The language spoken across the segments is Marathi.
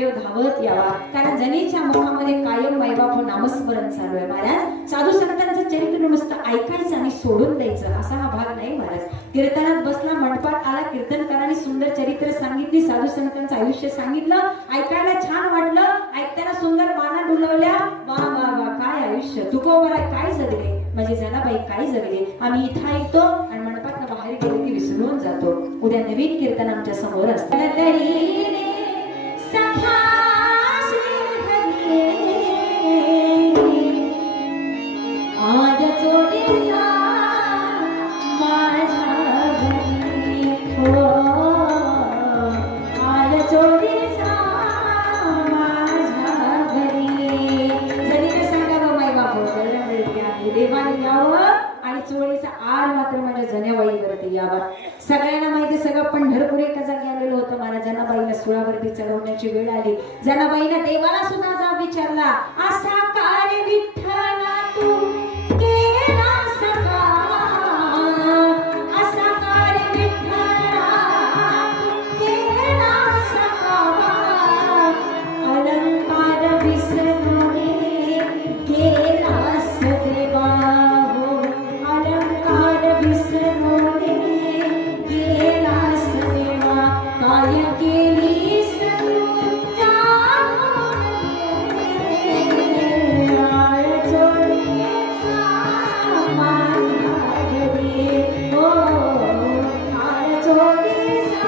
देव धावत यावा, कारण जनीच्या मुखामध्ये कायम मायबाप नामस्मरण चालू आहे महाराज. साधू संतांचं चरित्र नुसतं ऐकायचं आणि सोडून द्यायचं असा हा भाग नाही महाराज. कीर्तनात बसला, मंडपात आला, कीर्तनकारांनी सुंदर चरित्र सांगितली, साधू संतांचं आयुष्य सांगितलं, ऐकायला छान वाटलं, ऐकताना सुंदर माना डुलवल्या, वा वा वा काय आयुष्य, तुकोबरा काय जगले, माझी जनाबाई काय जगले. आम्ही इथं ऐकतो आणि मंडपात बाहेर गेलो की विसरून जातो. उद्या नवीन कीर्तन आमच्या समोर असतं. देवाने यावं आणि चोळीचा आर मात्र माझ्या जनाबाईवरती यावा. सगळ्यांना माहिती, सगळं पंढरपूर एका जागी आलेलं होतं. माझ्या जनाबाईला सुळावरती चढवण्याची वेळ आली. जनाबाईला देवाला सुद्धा जाब विचारला, असा काय विठ्ठला तू केलास का, असा काय विठ्ठला तू केलास का, अलंकार विसरून गेलास देवा, हो अलंकार विसरून गेलास देवा, काय केलीस तू जाणून घे, आळ चोळीचा माझ्या घरी, हो आळ चोळीचा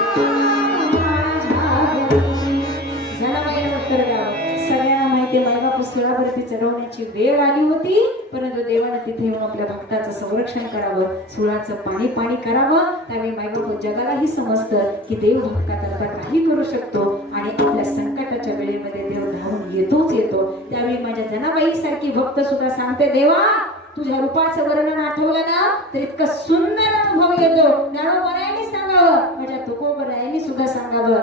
माझ्या घरी. जनाबाईला उत्तर द्यावं. सगळ्यांना माहिती, मायबाप सुळावरती चढवण्याची वेळ आली होती, परंतु देवाने तिथे येऊन आपल्या भक्ताचं संरक्षण करावं, सुळाचं पाणी पाणी करावं. त्यावेळी मायबाप जगालाही समजतं की देव भक्ताकरता काही करू शकतो आणि आपल्या संकटाच्या वेळेमध्ये देव धावून येतोच येतो. त्यावेळी माझ्या जनाबाई सारखी भक्त सुद्धा सांगते, देवा तुझ्या रूपाचं वर्णन आठवलं ना तर इतकं सुंदर अनुभव येतो. ज्ञानोबरायांनी सांगावं, माझ्या तुकोबरायांनी सुद्धा सांगावं,